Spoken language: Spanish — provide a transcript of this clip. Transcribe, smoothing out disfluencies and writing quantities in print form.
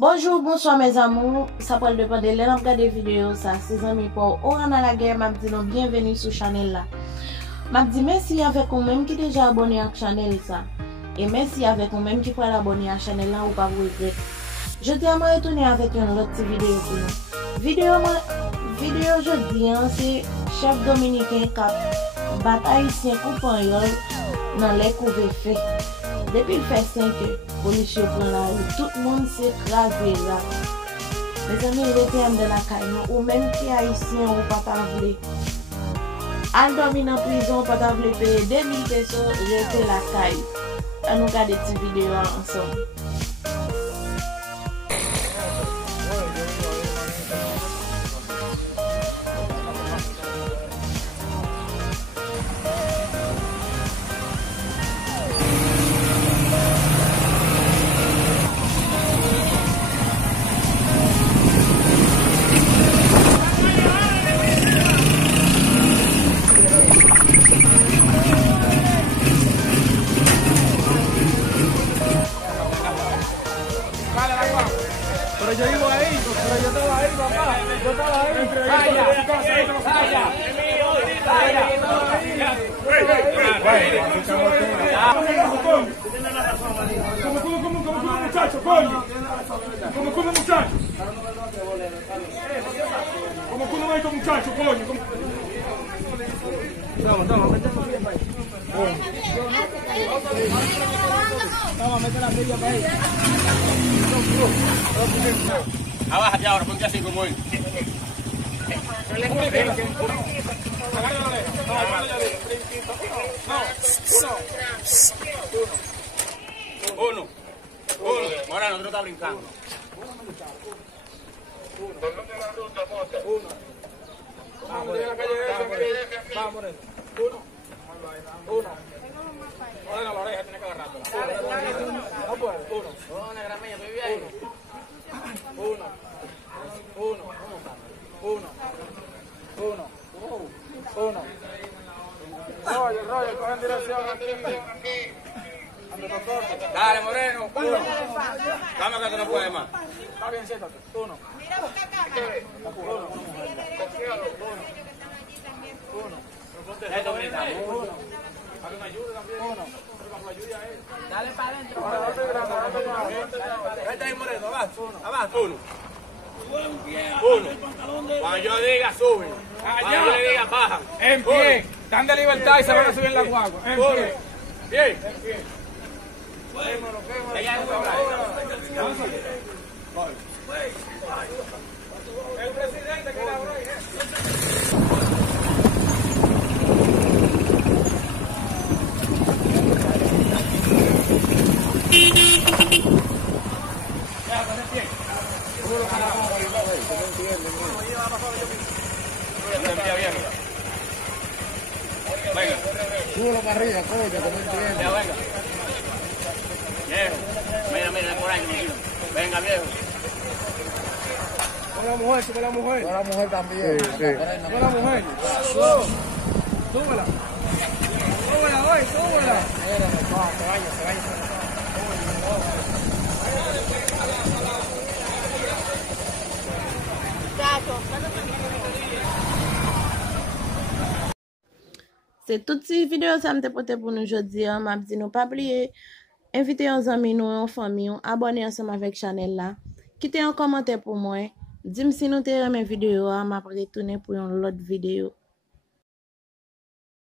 Bonjour, bonsoir mes amours. Ça peut dépendre de l'envoi des vidéos. Ça, c'est amis pour Orana la guerre. M'a dit bienvenue sur channel là. M'a dit merci avec vous même qui déjà abonné à la channel ça. Et merci avec vous même qui peut abonner à la channel là ou pas vous regretter. Je tiens à me retourner avec une autre vidéo pour nous. Vidéo aujourd'hui, c'est chef dominicain cap bataille haïtien compagnol dans les couverts. Depuis le fait 5 ans, policiers prennent la rue, tout le monde s'est écrasé là. Les amis européens de la caille, ou même qui haïtien ou pas t'enlever. En dormant en prison, pas t'enlever payer 2000 pesos, jeter la caille. On nous regarde cette vidéo ensemble. Pero yo iba ahí, pero yo estaba ahí, papá. Yo estaba ahí. ¿Cómo, muchacho, coño? ¿Cómo, muchacho? ¿Cómo va estos muchachos, coño? Vamos, mete la silla para ahí. Abájate ahora, ponte así como él. Uno. Morano, otro está brincando. Vamos, Moreno. Uno. Moreno, la oreja tiene que agarrarla. No puede. Uno. Roger, coge en dirección aquí. Dale, Moreno. Uno. Dame que tú no puedes más. Está bien, siéntate. Uno. Esto grita. Para que me ayude también. Uno. Dale para adentro. Vete ahí, Moreno, Abajo. Uno. Cuando yo diga suben. Cuando yo le diga bajan. En pie. Dan de libertad y se van a subir en la guagua. En pie. Bien. El presidente que la Venga. Súbelo para arriba, coño, que no entiendo. Venga. Viejo. Mira, por ahí, tranquilo. Venga, viejo. Sube la mujer. Para la mujer también. Sí. Sube la mujer. Súbela. Súbela. Se vaya. C'est toutes ces vidéos ça me porté pour nous aujourd'hui. M'a dit nous pas oublier inviter aux amis nous en famille, abonner ensemble avec channel là. Quittez un commentaire pour moi. Dis-moi si nous t'aimez mes vidéos, m'a retourner pour une autre vidéo.